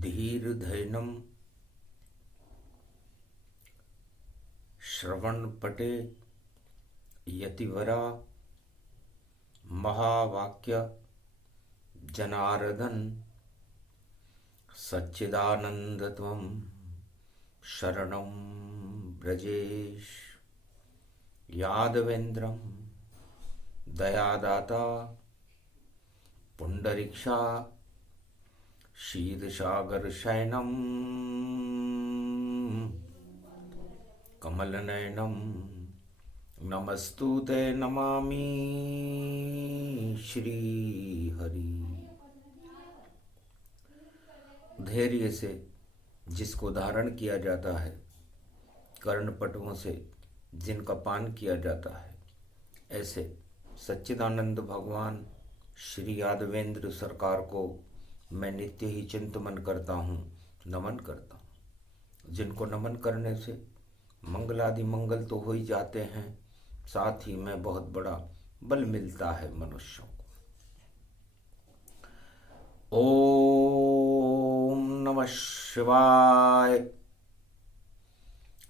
धीर्धैनं श्रवणपटे यतिवरा महावाक्य जनार्दन सच्चिदानंदत्वं शरणं ब्रजेश। यादवेन्द्रं दयादाता पुंडरीक्षा शीर्षागर शयनं कमलनयनं नमस्तुते नमामि श्री हरि। धैर्य से जिसको धारण किया जाता है, कर्णपटुओं से जिनका पान किया जाता है, ऐसे सच्चिदानंद भगवान श्री यादवेंद्र सरकार को मैं नित्य ही चिंतन करता हूँ, नमन करता हूँ। जिनको नमन करने से मंगलादि मंगल तो हो ही जाते हैं, साथ ही में बहुत बड़ा बल मिलता है मनुष्यों को। ओम नमः शिवाय।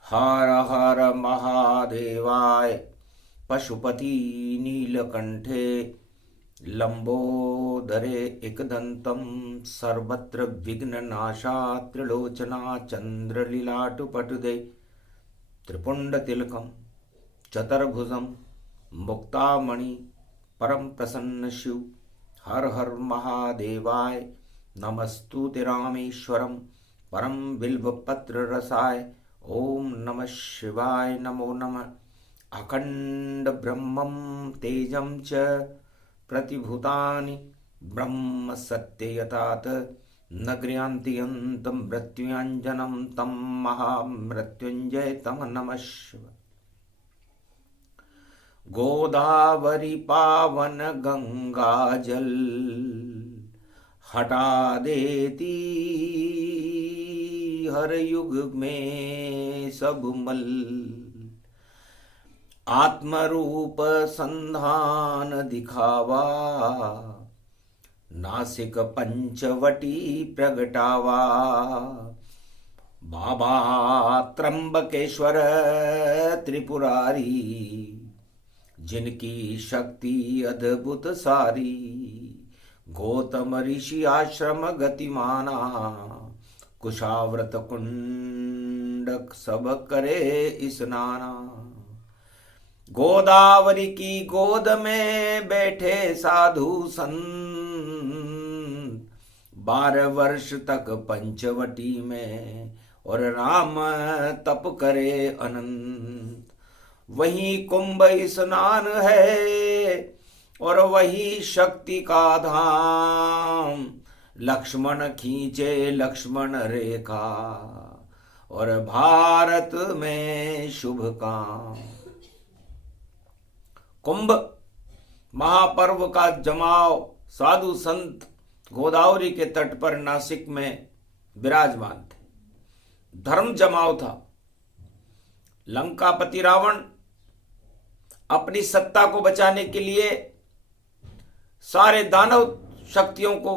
हर हर महादेवाय। पशुपति नीलकंठे लंबोदरे एकदंतं सर्वत्र विघ्ननाशा त्रिलोचना चंद्रलीलाटुपटुदे त्रिपुंडतिलकं चतुर्भुजं मुक्तामणि परम प्रसन्न शिव। हर हर महादेवाय। नमस्तुते रामेश्वरं परम बिल्वपत्र रसाय। ओम नमः शिवाय। नमो नमः। अखंड ब्रह्मं तेजं च प्रतिभूतानि ब्रह्म सत्य यतात न गृह्णाति अन्तं मृत्युञ्जनं तं महामृत्युंजय तम नमः शिवाय। गोदावरी पावन गंगा जल हटा देती हर युग में सब मल। आत्मरूप संधान दिखावा नासिक पंचवटी प्रगटावा। बाबा त्र्यंबकेश्वर त्रिपुरारी जिनकी शक्ति अद्भुत सारी। गौतम ऋषि आश्रम गतिमाना कुशाव्रत कुंडक सब करे स्नाना। गोदावरी की गोद में बैठे साधु संत 12 वर्ष तक पंचवटी में और राम तप करे अनंत। वही कुंभ स्नान है और वही शक्ति का धाम। लक्ष्मण खींचे लक्ष्मण रेखा और भारत में शुभ काम। कुंभ महापर्व का जमाव साधु संत गोदावरी के तट पर नासिक में विराजमान थे। धर्म जमाव था। लंकापति रावण अपनी सत्ता को बचाने के लिए सारे दानव शक्तियों को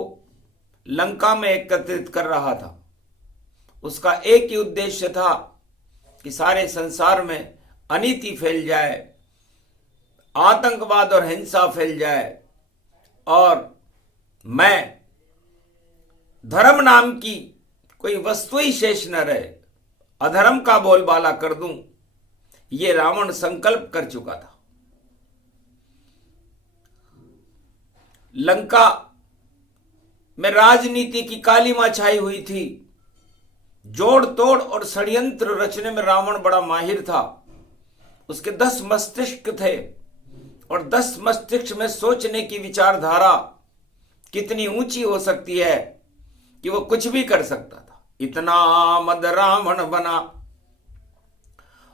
लंका में एकत्रित कर रहा था। उसका एक ही उद्देश्य था कि सारे संसार में अनीति फैल जाए, आतंकवाद और हिंसा फैल जाए और मैं धर्म नाम की कोई वस्तु ही शेष न रहे, अधर्म का बोलबाला कर दूं। ये रावण संकल्प कर चुका था। लंका में राजनीति की कालीमा छाई हुई थी। जोड़ तोड़ और षड्यंत्र रचने में रावण बड़ा माहिर था। उसके 10 मस्तिष्क थे और 10 मस्तिष्क में सोचने की विचारधारा कितनी ऊंची हो सकती है कि वो कुछ भी कर सकता था। इतना मद रावण बना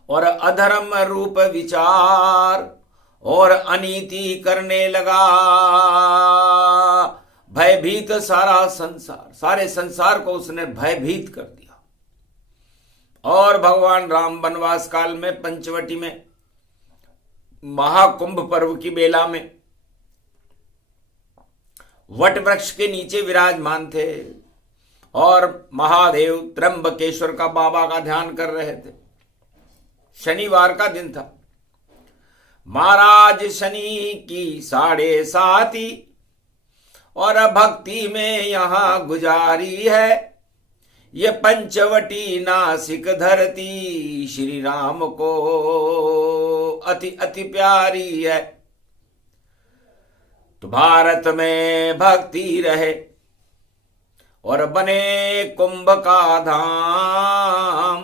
और अधर्म रूप विचार और अनीति करने लगा। भयभीत सारा संसार, सारे संसार को उसने भयभीत कर दिया। और भगवान राम वनवास काल में पंचवटी में महाकुंभ पर्व की बेला में वट वृक्ष के नीचे विराजमान थे और महादेव त्र्यंबकेश्वर का बाबा का ध्यान कर रहे थे। शनिवार का दिन था। महाराज शनि की 7:30 और भक्ति में यहां गुजारी है। ये पंचवटी नासिक धरती श्री राम को अति अति प्यारी है। तो भारत में भक्ति रहे और बने कुंभ का धाम,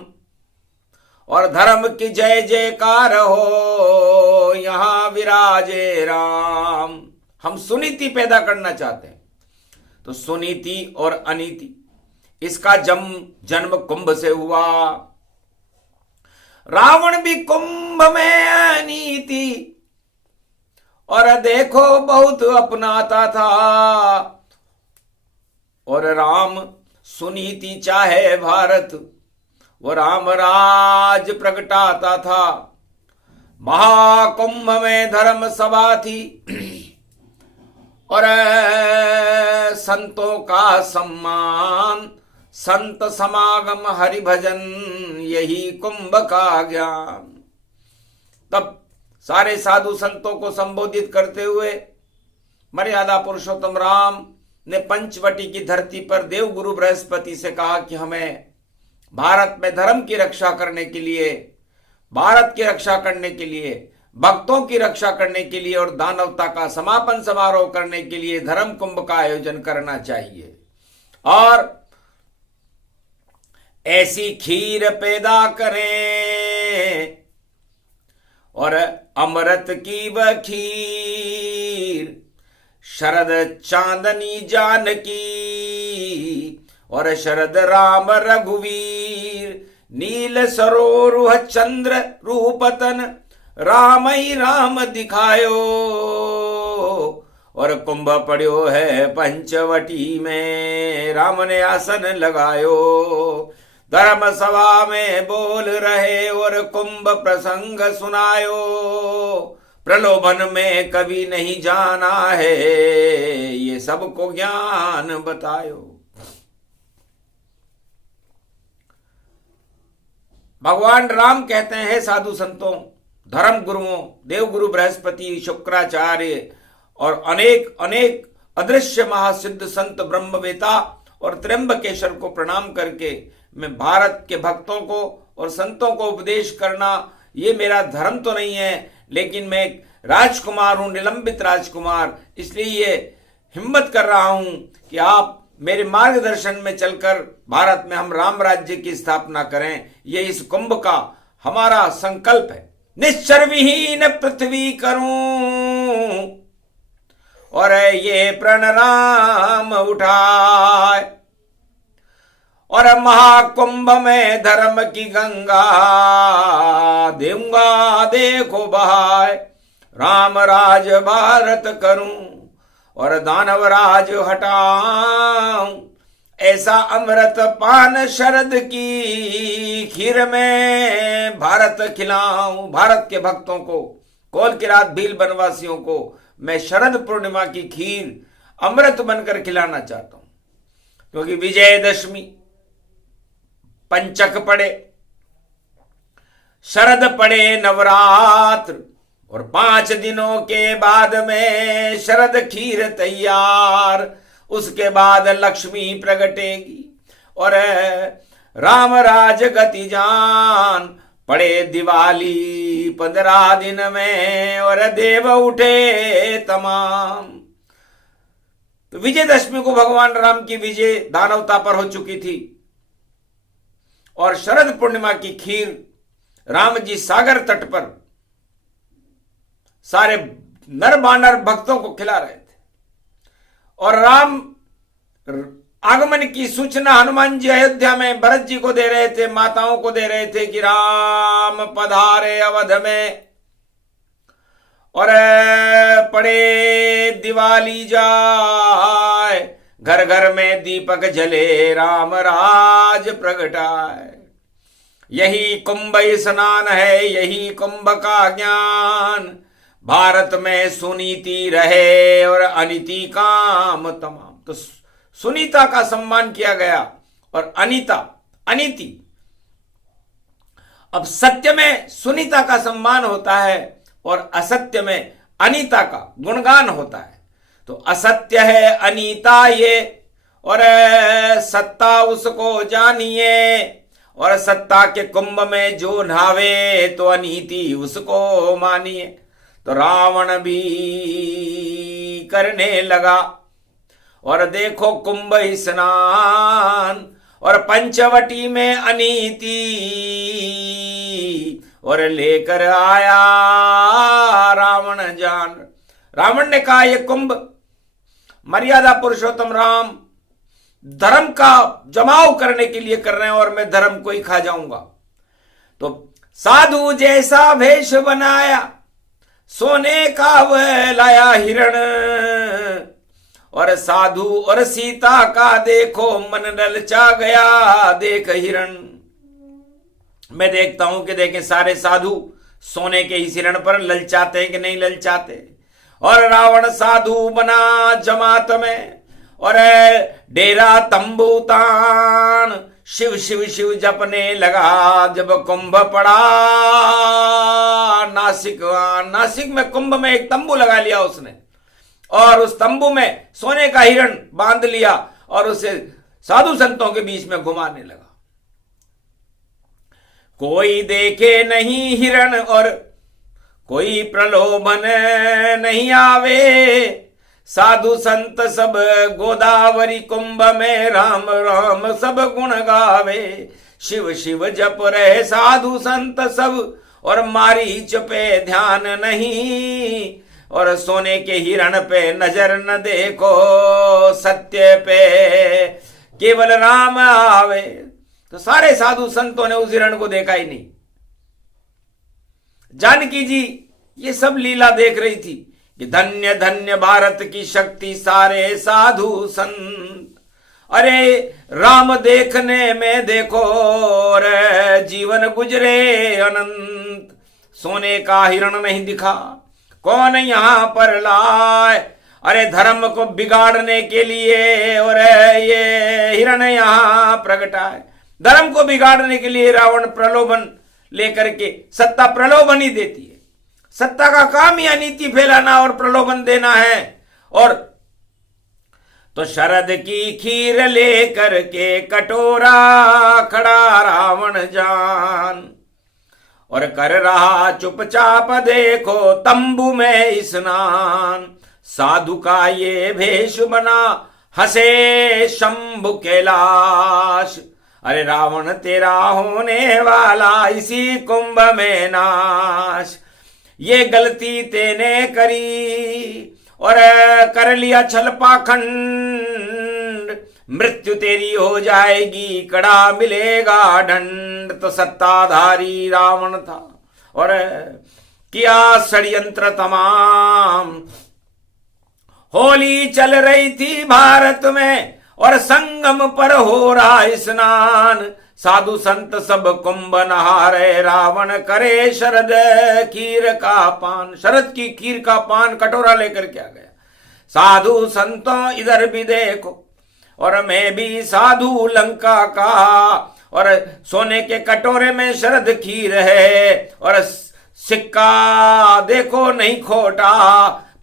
और धर्म की जय जयकार हो यहां विराजे राम। हम सुनीति पैदा करना चाहते हैं। तो सुनीति और अनीति, इसका जन्म कुंभ से हुआ। रावण भी कुंभ में अनीति और देखो बहुत अपनाता था, और राम सुनीति चाहे भारत वो राम राज प्रगटाता था। महाकुंभ में धर्म सभा थी और संतों का सम्मान, संत समागम हरि भजन यही कुंभ का ज्ञान। तब सारे साधु संतों को संबोधित करते हुए मर्यादा पुरुषोत्तम राम ने पंचवटी की धरती पर देव गुरु बृहस्पति से कहा कि हमें भारत में धर्म की रक्षा करने के लिए, भारत की रक्षा करने के लिए, भक्तों की रक्षा करने के लिए और दानवता का समापन समारोह करने के लिए धर्म कुंभ का आयोजन करना चाहिए। और ऐसी खीर पैदा करें और अमृत की वह खीर शरद चांदनी जानकी और शरद राम रघुवीर नील सरोरुह चंद्र रूपतन राम ही राम दिखायो। और कुंभ पड़ो है पंचवटी में राम ने आसन लगायो। धर्म सभा में बोल रहे और कुंभ प्रसंग सुनायो। प्रलोभन में कभी नहीं जाना है ये सबको ज्ञान बतायो। भगवान राम कहते हैं साधु संतों, धर्म गुरुओं, देव गुरु बृहस्पति, शुक्राचार्य और अनेक अनेक अदृश्य महासिद्ध संत ब्रह्मवेता और त्र्यंबकेश्वर को प्रणाम करके मैं भारत के भक्तों को और संतों को उपदेश करना ये मेरा धर्म तो नहीं है, लेकिन मैं एक राजकुमार हूं, निलंबित राजकुमार, इसलिए ये हिम्मत कर रहा हूं कि आप मेरे मार्गदर्शन में चलकर भारत में हम राम राज्य की स्थापना करें। ये इस कुंभ का हमारा संकल्प है। निश्चर विहीन पृथ्वी करूं और ये प्रण राम उठाए, और महाकुंभ में धर्म की गंगा दूंगा देखो बहाय। राम राज भारत करूं और दानव राज हटाऊं, ऐसा अमृत पान शरद की खीर में भारत खिलाऊं। भारत के भक्तों को, कोल की रात भील बनवासियों को मैं शरद पूर्णिमा की खीर अमृत बनकर खिलाना चाहता हूं, क्योंकि विजयदशमी पंचक पड़े, शरद पड़े नवरात्र और 5 दिनों के बाद में शरद खीर तैयार। उसके बाद लक्ष्मी प्रगटेगी और राम राज गति जान पड़े दिवाली 15 दिन में और देव उठे तमाम। तो विजयदशमी को भगवान राम की विजय दानवता पर हो चुकी थी और शरद पूर्णिमा की खीर राम जी सागर तट पर सारे नर बानर भक्तों को खिला रहे थे। और राम आगमन की सूचना हनुमान जी अयोध्या में भरत जी को दे रहे थे, माताओं को दे रहे थे कि राम पधारे अवध में और पड़े दिवाली जाए, घर घर में दीपक जले राम राज प्रगटाए। यही कुंभ स्नान है, यही कुंभ का ज्ञान, भारत में सुनीति रहे और अनीति काम तमाम। तो सुनीता का सम्मान किया गया और अनीता अनीति। अब सत्य में सुनीता का सम्मान होता है और असत्य में अनीता का गुणगान होता है। तो असत्य है अनीता ये और सत्ता उसको जानिए, और सत्ता के कुंभ में जो नहावे तो अनीति उसको मानिए। तो रावण भी करने लगा और देखो कुंभ स्नान, और पंचवटी में अनीति और लेकर आया रावण जान। रावण ने कहा ये कुंभ मर्यादा पुरुषोत्तम राम धर्म का जमाव करने के लिए कर रहे हैं और मैं धर्म को ही खा जाऊंगा। तो साधु जैसा भेष बनाया, सोने का वह लाया हिरण, और साधु और सीता का देखो मन ललचा गया देख हिरण। मैं देखता हूं कि देखें सारे साधु सोने के इस हिरण पर ललचाते हैं कि नहीं ललचाते। और रावण साधु बना जमात में और डेरा तंबू तान शिव शिव शिव जपने लगा। जब कुंभ पड़ा नासिक में कुंभ में एक तंबू लगा लिया उसने, और उस तंबू में सोने का हिरण बांध लिया और उसे साधु संतों के बीच में घुमाने लगा। कोई देखे नहीं हिरण और कोई प्रलोभन नहीं आवे, साधु संत सब गोदावरी कुंभ में राम राम सब गुण गावे। शिव शिव जप रहे साधु संत सब और मारीच पे ध्यान नहीं, और सोने के हिरण पे नजर न देखो, सत्य पे केवल राम आवे। तो सारे साधु संतों ने उस हिरण को देखा ही नहीं। जानकी जी ये सब लीला देख रही थी कि धन्य धन्य भारत की शक्ति सारे साधु संत। अरे राम देखने में देखो और जीवन गुजरे अनंत। सोने का हिरण नहीं दिखा, कौन यहां पर लाए, अरे धर्म को बिगाड़ने के लिए और ये हिरण यहां प्रगटाए। धर्म को बिगाड़ने के लिए रावण प्रलोभन लेकर के, सत्ता प्रलोभन ही देती है। सत्ता का काम ही अनीति फैलाना और प्रलोभन देना है। और तो शरद की खीर लेकर के कटोरा खड़ा रावण जान, और कर रहा चुपचाप देखो तंबू में स्नान। साधु का ये भेष बना हंसे शंभु कैलाश, अरे रावण तेरा होने वाला इसी कुंभ में नाश। ये गलती तेने करी और कर लिया छल पाखंड, मृत्यु तेरी हो जाएगी कड़ा मिलेगा दंड। तो सत्ताधारी रावण था और किया षड्यंत्र तमाम। होली चल रही थी भारत में और संगम पर हो रहा स्नान। साधु संत सब कुंभ नहारे, रावण करे शरद खीर का पान। शरद की खीर का पान कटोरा लेकर के आ गया। साधु संतों इधर भी देखो, और मैं भी साधु लंका का, और सोने के कटोरे में शरद खीर है और सिक्का देखो नहीं खोटा।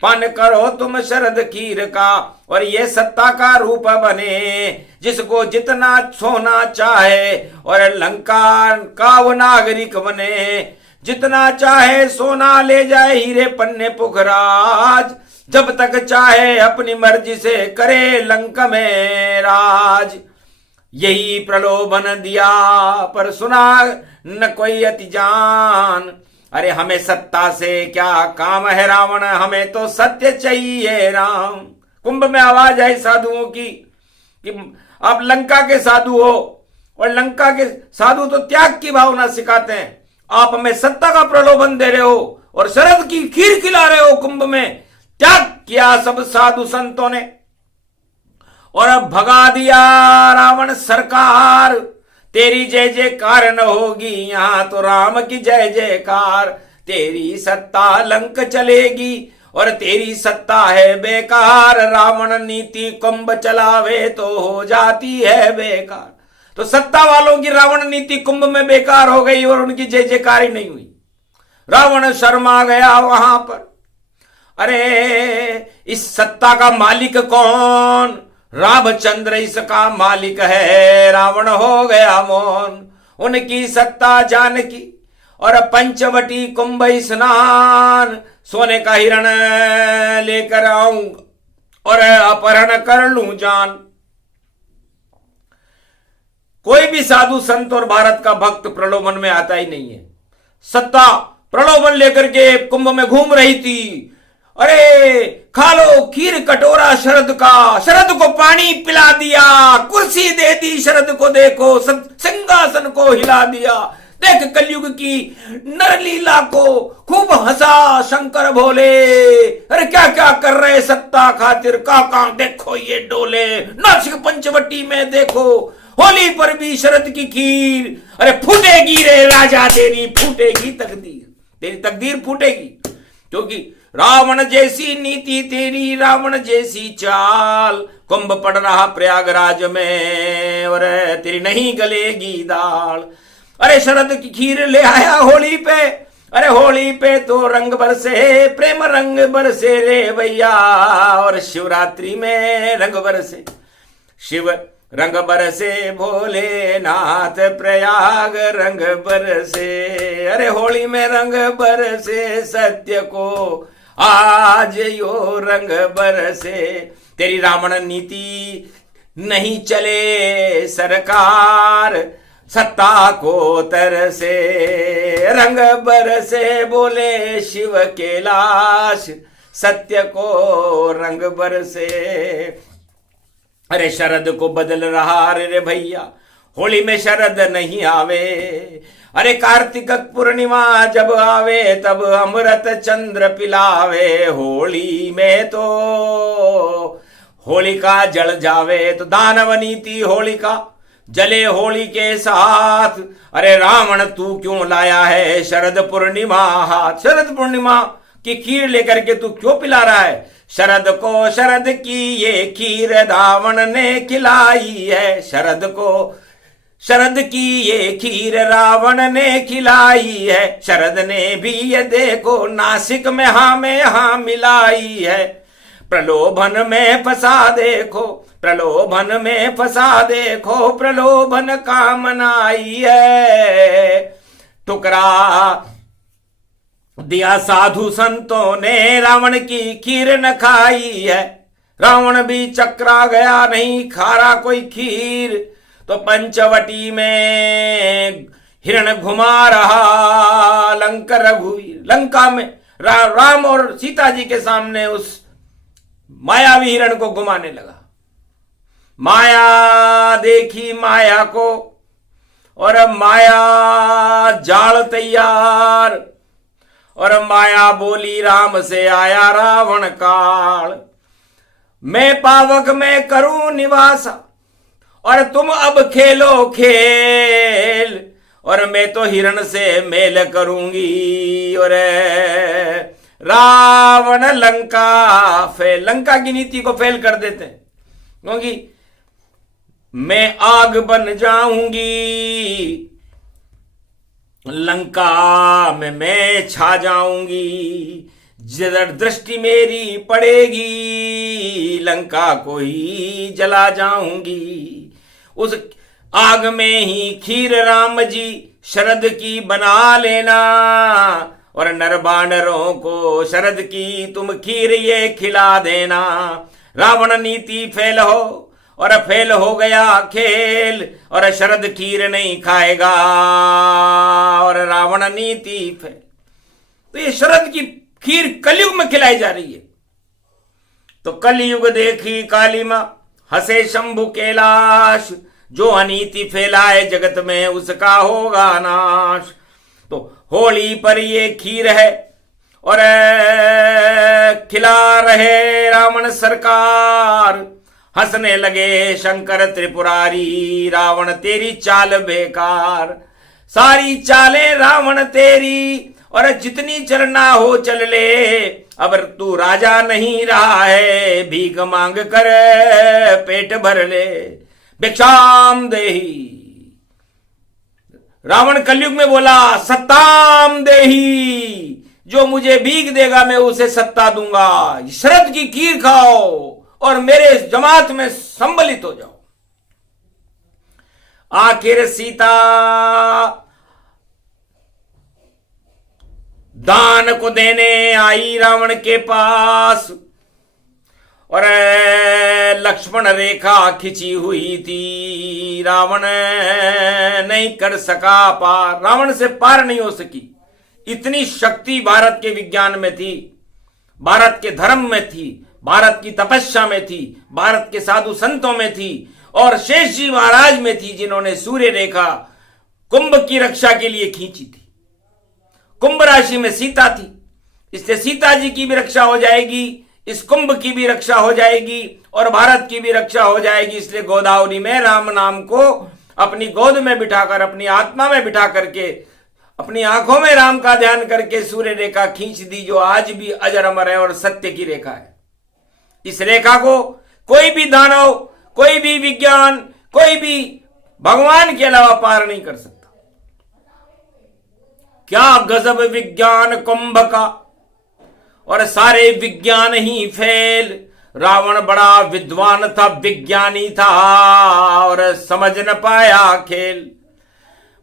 पान करो तुम शरद खीर का और ये सत्ता का रूप बने, जिसको जितना सोना चाहे और लंका का वो नागरिक बने। जितना चाहे सोना ले जाए हीरे पन्ने पुखराज, जब तक चाहे अपनी मर्जी से करे लंका में राज। यही प्रलोभन दिया पर सुना न कोई अतिजान। अरे हमें सत्ता से क्या काम है रावण, हमें तो सत्य चाहिए राम। कुंभ में आवाज आई साधुओं की कि आप लंका के साधु हो और लंका के साधु तो त्याग की भावना सिखाते हैं। आप हमें सत्ता का प्रलोभन दे रहे हो और शरद की खीर खिला रहे हो। कुंभ में त्याग किया सब साधु संतों ने और अब भगा दिया रावण सरकार। तेरी जय जयकार न होगी यहां तो राम की जय जयकार। तेरी सत्ता लंक चलेगी और तेरी सत्ता है बेकार। रावण नीति कुंभ चलावे तो हो जाती है बेकार। तो सत्ता वालों की रावण नीति कुंभ में बेकार हो गई और उनकी जय जयकार ही नहीं हुई। रावण शर्मा गया वहां पर। अरे इस सत्ता का मालिक कौन? रामचंद्र इसका मालिक है। रावण हो गया मौन। उनकी सत्ता जानकी और पंचवटी कुंभ स्नान, सोने का हिरण लेकर आऊंगा और अपहरण कर लूं जान। कोई भी साधु संत और भारत का भक्त प्रलोभन में आता ही नहीं है। सत्ता प्रलोभन लेकर के कुंभ में घूम रही थी। अरे खा लो खीर कटोरा शरद का, शरद को पानी पिला दिया, कुर्सी दे दी शरद को, देखो सिंहासन को हिला दिया। देख कलयुग की नरलीला को, खूब हंसा शंकर भोले। अरे क्या क्या कर रहे सत्ता खातिर, काका देखो ये डोले। नासिक पंचवटी में देखो होली पर भी शरद की खीर। अरे फूटेगी रे राजा तेरी, फूटेगी तकदीर, तेरी तकदीर फूटेगी, क्योंकि रावण जैसी नीति तेरी, रावण जैसी चाल। कुंभ पड़ रहा प्रयागराज में और तेरी नहीं गलेगी दाल। अरे शरद की खीर ले आया होली पे। अरे होली पे तो रंग बरसे, प्रेम रंग बरसे रे भैया। और शिवरात्रि में रंग बरसे, शिव रंग बरसे, भोलेनाथ प्रयाग रंग बरसे। अरे होली में रंग बरसे, सत्य को आज यो रंग बरसे। तेरी रावण नीति नहीं चले सरकार, सत्ता को तरसे रंग बरसे। बोले शिव कैलाश, सत्य को रंग बरसे। अरे शरद को बदल रहा रे भैया, होली में शरद नहीं आवे। अरे कार्तिक पूर्णिमा जब आवे, तब अमृत चंद्र पिलावे। होली में तो होलिका जल जावे, तो दानव नीति होलिका जले होली के साथ। अरे रावण तू क्यों लाया है शरद पूर्णिमा हाथ? शरद पूर्णिमा की खीर लेकर के तू क्यों पिला रहा है? शरद को शरद की ये खीर रावण ने खिलाई है। शरद को शरद की ये खीर रावण ने खिलाई है। शरद ने भी ये देखो नासिक में हाँ मिलाई है। प्रलोभन में फंसा देखो, प्रलोभन में फंसा देखो, प्रलोभन कामनाई है। ठुकरा दिया साधु संतों ने, रावण की खीर न खाई है। रावण भी चकरा गया, नहीं खा रहा कोई खीर। तो पंचवटी में हिरण घुमा रहा लंका रघुवीर। लंका में राम और सीता जी के सामने उस मायावी हिरण को घुमाने लगा। माया देखी माया को और माया जाल तैयार। और माया बोली राम से आया रावण काल। मैं पावक में करूं निवासा और तुम अब खेलो खेल। और मैं तो हिरण से मेल करूंगी। और रावण लंका की नीति को फेल कर देते हैं, क्योंकि मैं आग बन जाऊंगी, लंका में मैं छा जाऊंगी। जब दृष्टि मेरी पड़ेगी, लंका को ही जला जाऊंगी। उस आग में ही खीर राम जी शरद की बना लेना। और नर बानरों को शरद की तुम खीर ये खिला देना। रावण नीति फेल हो और फेल हो गया खेल। और शरद खीर नहीं खाएगा और रावण नीति फेल। तो ये शरद की खीर कलयुग में खिलाई जा रही है। तो कलयुग देखी काली मां, हंसे शंभु कैलाश। जो अनीति फैलाए जगत में उसका होगा नाश। तो होली पर ये खीर है और खिला रहे रावण सरकार। हंसने लगे शंकर त्रिपुरारी, रावण तेरी चाल बेकार। सारी चालें रावण तेरी, और जितनी चलना हो चल ले। अब तू राजा नहीं रहा है, भीख मांग कर पेट भर ले। भिक्षाम देही। रावण कलयुग में बोला सत्ताम देही, जो मुझे भीख देगा मैं उसे सत्ता दूंगा, शरद की खीर खाओ और मेरे जमात में सम्मिलित हो जाओ। आखिर सीता दान को देने आई रावण के पास और लक्ष्मण रेखा खिंची हुई थी, रावण नहीं कर सका पार, रावण से पार नहीं हो सकी। इतनी शक्ति भारत के विज्ञान में थी, भारत के धर्म में थी, भारत की तपस्या में थी, भारत के साधु संतों में थी और शेष जी महाराज में थी, जिन्होंने सूर्य रेखा कुंभ की रक्षा के लिए खींची थी। कुंभ राशि में सीता थी, इससे सीता जी की भी रक्षा हो जाएगी, इस कुंभ की भी रक्षा हो जाएगी और भारत की भी रक्षा हो जाएगी। इसलिए गोदावरी में राम नाम को अपनी गोद में बिठाकर, अपनी आत्मा में बिठा करके, अपनी आंखों में राम का ध्यान करके सूर्य रेखा खींच दी, जो आज भी अजर अमर है और सत्य की रेखा है। इस रेखा को कोई भी दानव, कोई भी विज्ञान, कोई भी भगवान के अलावा पार नहीं कर सकता। क्या गजब विज्ञान कुंभ का, और सारे विज्ञान ही फेल। रावण बड़ा विद्वान था, विज्ञानी था और समझ न पाया खेल।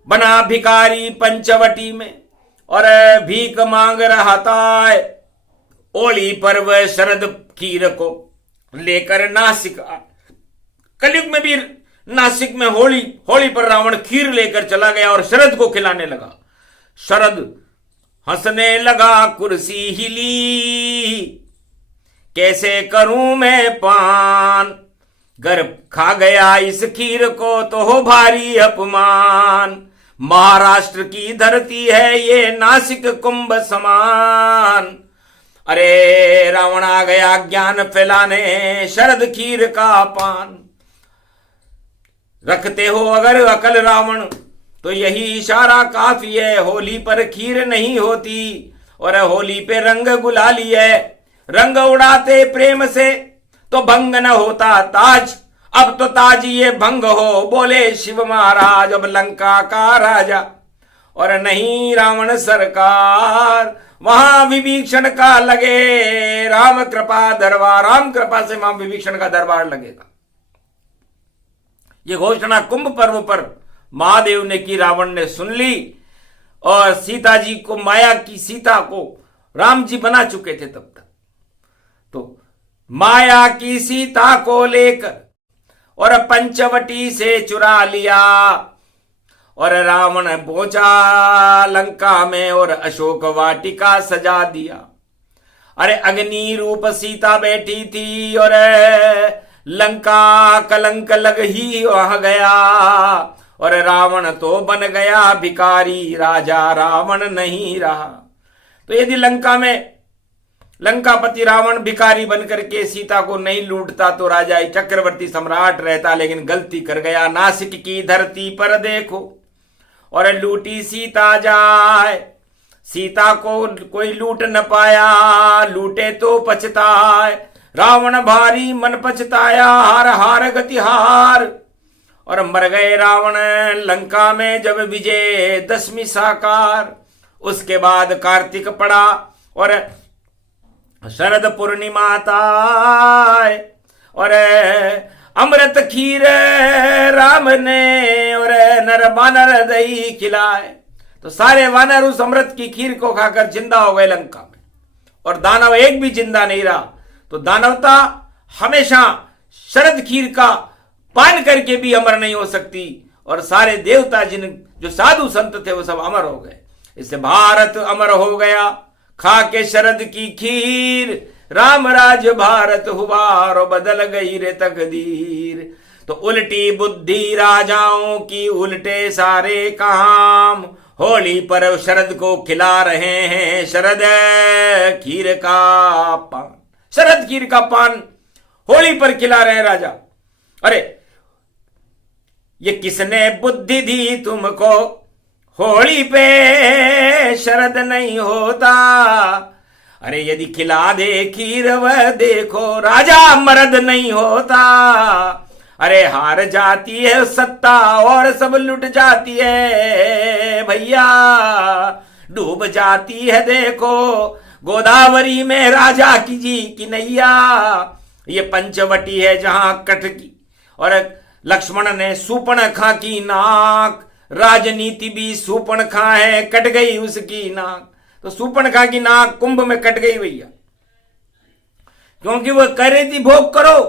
बना भिखारी पंचवटी में और भीख मांग रहा था, होली पर्व शरद खीर को लेकर नासिक। कलयुग में भी नासिक में होली पर रावण खीर लेकर चला गया और शरद को खिलाने लगा। शरद हंसने लगा, कुर्सी हिली, कैसे करूं मैं पान, घर खा गया इस खीर को तो हो भारी अपमान। महाराष्ट्र की धरती है ये नासिक कुंभ समान। अरे रावण आ गया ज्ञान फैलाने, शरद खीर का पान। रखते हो अगर अकल रावण तो यही इशारा काफी है, होली पर खीर नहीं होती और होली पे रंग गुलाली है। रंग उड़ाते प्रेम से तो भंग न होता ताज, अब तो ताज ये भंग हो, बोले शिव महाराज अब लंका का राजा। और नहीं रावण सरकार, वहां विभीषण का लगे राम कृपा दरबार, राम कृपा से वहां विभीषण का दरबार लगेगा। ये घोषणा कुंभ पर्व पर महादेव ने की, रावण ने सुन ली और सीता जी को, माया की सीता को राम जी बना चुके थे तब तक। तो माया की सीता को लेकर और पंचवटी से चुरा लिया और रावण पहुंचा लंका में और अशोक वाटिका सजा दिया। अरे अग्नि रूप सीता बैठी थी और लंका कलंक लग ही वहां गया और रावण तो बन गया भिखारी, राजा रावण नहीं रहा। तो यदि लंका में लंकापति रावण भिखारी बनकर के सीता को नहीं लूटता तो राजा चक्रवर्ती सम्राट रहता, लेकिन गलती कर गया। नासिक की धरती पर देखो और लूटी सीता जाए, सीता को कोई लूट न पाया, लूटे तो पछताए। रावण भारी मन पछताया, हार हार गति हार। और मर गए रावण लंका में जब विजय दशमी साकार। उसके बाद कार्तिक पड़ा और शरद पूर्णिमा ताए और अमृत खीर राम ने और नर वानर दही खिलाए। तो सारे वानर उस अमृत की खीर को खाकर जिंदा हो गए लंका में और दानव एक भी जिंदा नहीं रहा। तो दानवता हमेशा शरद खीर का पान करके भी अमर नहीं हो सकती और सारे देवता जो साधु संत थे वो सब अमर हो गए। इससे भारत अमर हो गया खा के शरद की खीर। राम राज भारत हुआ और बदल गई रे तकदीर। तो उल्टी बुद्धि राजाओं की, उल्टे सारे काम। होली पर शरद को खिला रहे हैं शरद खीर का पान। शरद खीर का पान होली पर खिला रहे हैं राजा। अरे ये किसने बुद्धि दी तुमको, होली पे शरद नहीं होता। अरे यदि खिला दे खीर वह देखो, राजा मर्द नहीं होता। अरे हार जाती है सत्ता और सब लुट जाती है भैया, डूब जाती है देखो गोदावरी में राजा की जी की नैया। ये पंचवटी है जहां कट की, और लक्ष्मण ने सूर्पणखा की नाक, राजनीति भी सूर्पणखा है, कट गई उसकी नाक। तो सूर्पणखा की नाक कुंभ में कट गई भैया, क्योंकि वह कह रही थी भोग करो,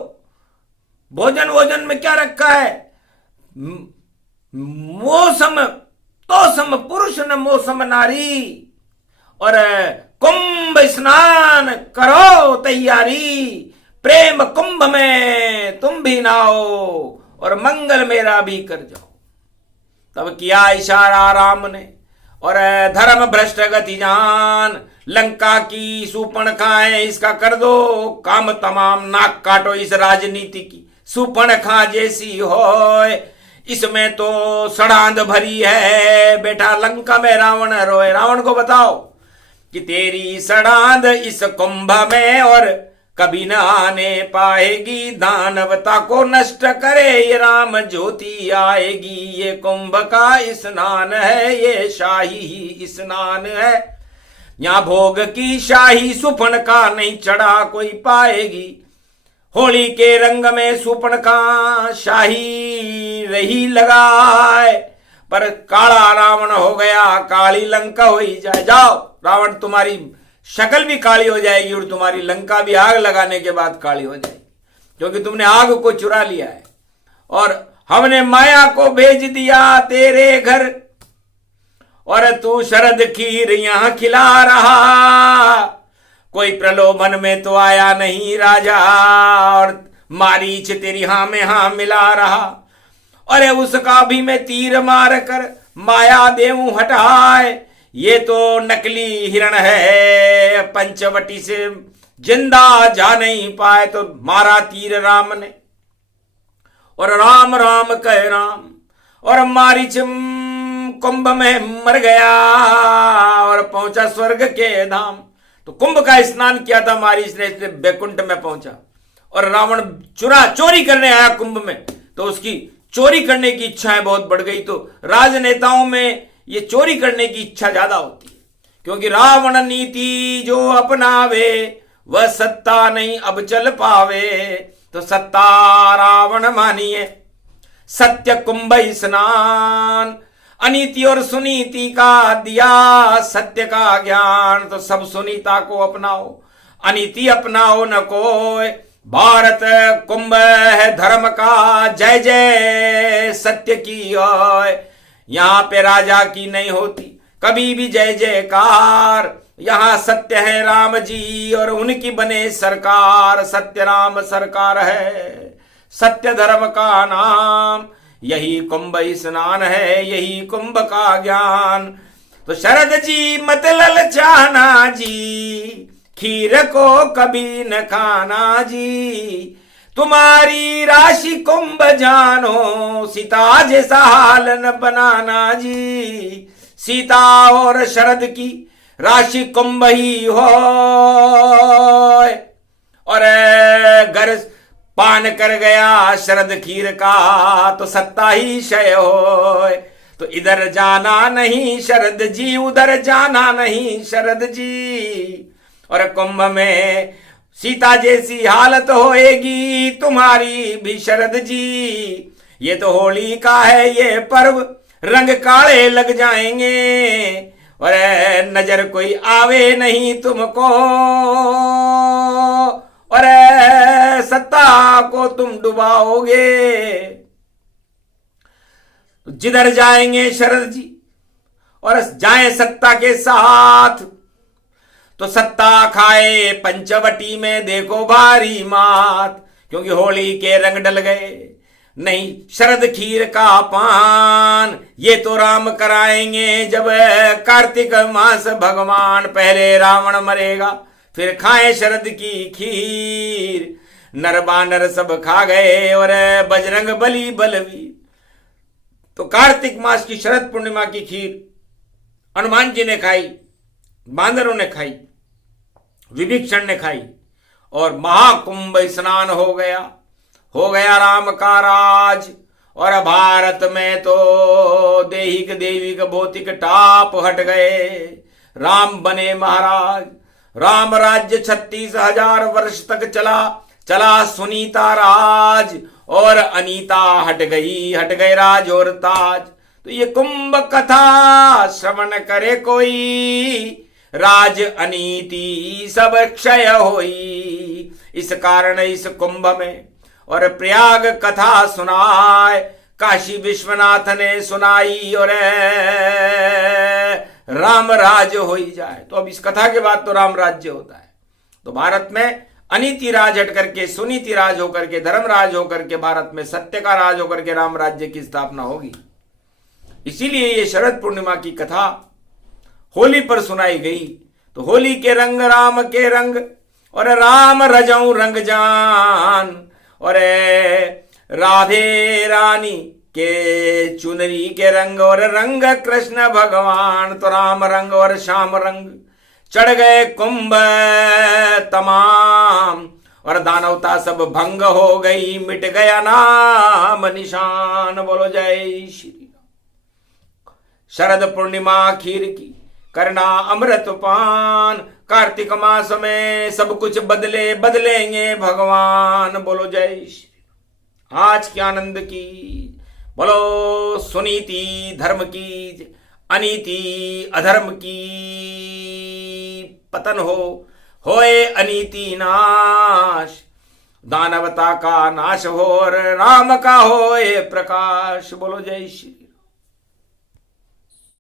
भोजन वोजन में क्या रखा है, मौसम तो सम पुरुष न मौसम नारी, और कुंभ स्नान करो तैयारी, प्रेम कुंभ में तुम भी नाओ और मंगल मेरा भी कर जाओ। तब किया इशारा राम ने, और धर्म भ्रष्ट गति जान, लंका की सूर्पणखाएं इसका कर दो काम तमाम, नाक काटो इस राजनीति की, सूर्पणखा जैसी होए इसमें तो सड़ांध भरी है। बेटा लंका में रावण रोए, रावण को बताओ कि तेरी सड़ांध इस कुंभ में और कभी न आने पाएगी, दानवता को नष्ट करे ये राम ज्योति आएगी। ये कुंभ का स्नान है, ये शाही ही स्नान है, यहाँ भोग की शाही सूर्पणखा नहीं चढ़ा कोई पाएगी। होली के रंग में सूर्पणखा शाही रही लगाए, पर काला रावण हो गया, काली लंका हो ही जाए। जाओ रावण, तुम्हारी शक्ल भी काली हो जाएगी और तुम्हारी लंका भी आग लगाने के बाद काली हो जाएगी, क्योंकि तुमने आग को चुरा लिया है और हमने माया को भेज दिया तेरे घर, और तू शरद खीर यहां खिला रहा। कोई प्रलोभन में तो आया नहीं राजा, और मारीच तेरी हां में हां मिला रहा। अरे उसका भी मैं तीर मार कर माया देऊं हटाए, ये तो नकली हिरण है, पंचवटी से जिंदा जा नहीं पाए। तो मारा तीर राम ने, और राम राम कह राम, और मारीच कुंभ में मर गया और पहुंचा स्वर्ग के धाम। तो कुंभ का स्नान किया था मारीच ने, इसलिए बैकुंठ में पहुंचा। और रावण चोरी करने आया कुंभ में, तो उसकी चोरी करने की इच्छाएं बहुत बढ़ गई। तो राजनेताओं में ये चोरी करने की इच्छा ज्यादा होती है, क्योंकि रावण नीति जो अपनावे वह सत्ता नहीं अब चल पावे। तो सत्ता रावण मानिए, सत्य कुंभ स्नान, अनीति और सुनीति का दिया सत्य का ज्ञान। तो सब सुनीता को अपनाओ, अनीति अपनाओ न कोई। भारत कुंभ है धर्म का, जय जय सत्य की ओय। यहां पे राजा की नहीं होती कभी भी जय जयकार, यहां सत्य है राम जी और उनकी बने सरकार। सत्य राम सरकार है, सत्य धर्म का नाम, यही कुंभ स्नान है, यही कुंभ का ज्ञान। तो शरद जी मत ललचाना जी, खीर को कभी न खाना जी। तुम्हारी राशि कुंभ जानो, सीता जैसा हाल न बनाना जी। सीता और शरद की राशि कुंभ ही हो, और घर पान कर गया शरद खीर का, तो सत्ता ही क्षय हो। तो इधर जाना नहीं शरद जी, उधर जाना नहीं शरद जी। और कुंभ में सीता जैसी हालत होएगी तुम्हारी भी शरद जी। ये तो होली का है ये पर्व, रंग काले लग जाएंगे, और नजर कोई आवे नहीं तुमको, और सत्ता को तुम डुबाओगे। जिधर जाएंगे शरद जी और जाएं सत्ता के साथ, तो सत्ता खाए पंचवटी में देखो भारी मात, क्योंकि होली के रंग डल गए नहीं शरद खीर का पान। ये तो राम कराएंगे जब कार्तिक मास भगवान, पहले रावण मरेगा फिर खाए शरद की खीर। नर बानर सब खा गए और बजरंग बली बलवीर। तो कार्तिक मास की शरद पूर्णिमा की खीर हनुमान जी ने खाई, बांदरों ने खाई, विभीषण ने खाई, और महाकुंभ स्नान हो गया। हो गया राम का राज। और भारत में तो देहिक देविक भौतिक टाप हट गए, राम बने महाराज। राम राज्य 36,000 वर्ष तक चला सुनीता राज, और अनीता हट गए राज और ताज। तो ये कुंभ कथा श्रवण करे कोई, राज अनीति सब क्षय होई। इस कारण इस कुंभ में और प्रयाग कथा सुनाए, काशी विश्वनाथ ने सुनाई, और राम राज्य हो ही जाए। तो अब इस कथा के बाद तो राम राज्य होता है। तो भारत में अनीति राज हट करके सुनीति राज होकर के, धर्म राज होकर के, भारत में सत्य का राज होकर के राम राज्य की स्थापना होगी। इसीलिए ये शरद पूर्णिमा की कथा होली पर सुनाई गई। तो होली के रंग राम के रंग, और राम रजऊ रंग जान, और राधे रानी के चुनरी के रंग, और रंग कृष्ण भगवान। तो राम रंग और श्याम रंग चढ़ गए कुंभ तमाम, और दानवता सब भंग हो गई, मिट गया नाम निशान। बोलो जय श्री राम। शरद पूर्णिमा खीर की करना अमृत पान, कार्तिक मास में सब कुछ बदलेंगे भगवान। बोलो जय श्री राम। आज के आनंद की बोलो, सुनीति धर्म की, अनीति अधर्म की पतन होए अनीति नाश, दानवता का नाश हो और राम का होए प्रकाश। बोलो जय श्री राम।